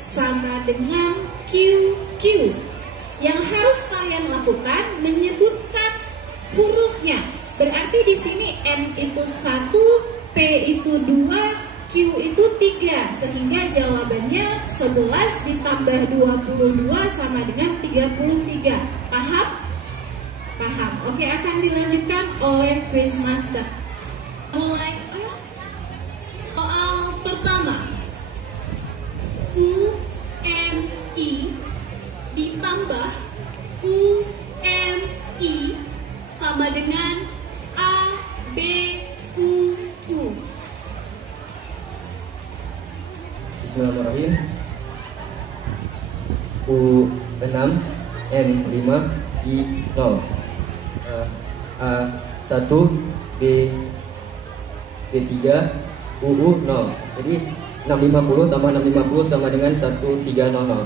sama dengan QQ. Yang harus kalian lakukan menyebutkan hurufnya. Berarti di sini M itu 1, P itu 2, Q itu 3. Sehingga jawabannya 11 ditambah 22 sama dengan 33. Paham? Paham. Oke, akan dilanjutkan oleh Quizmaster. Mulai. Soal pertama. UMI ditambah UMI sama dengan ABUU. Bismillahirrahmanirrahim. U6 M5 I0 A1 B3 UU 0. Jadi 650 tambah 650 sama dengan 1300.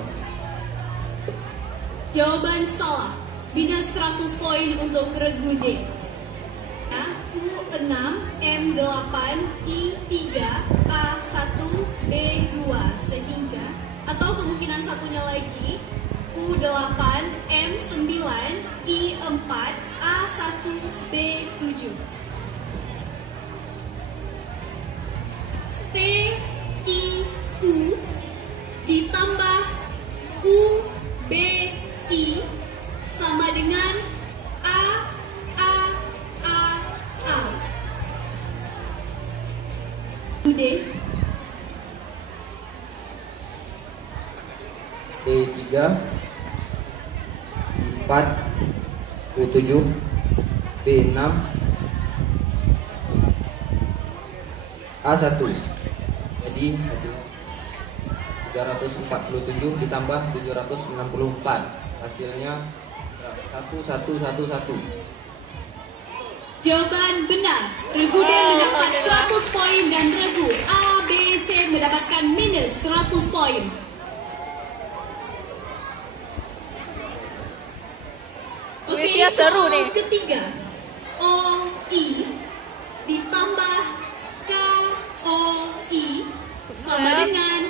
Jawaban salah. Minus 100 poin untuk Regude. U6 M8 I3 A1 B2 sehingga, atau kemungkinan satunya lagi, U8 M9 I4 A1 B7. TIU ditambah UBI sama dengan A. Bude. D3 4 U7 B6 A1. Jadi hasilnya 347 ditambah 764. Hasilnya 1111. Jawaban benar. Regude mendapat 100 poin dan Regu ABC mendapatkan minus 100 poin. Oke, seru nih. Ketiga. OI ditambah KOI sama dengan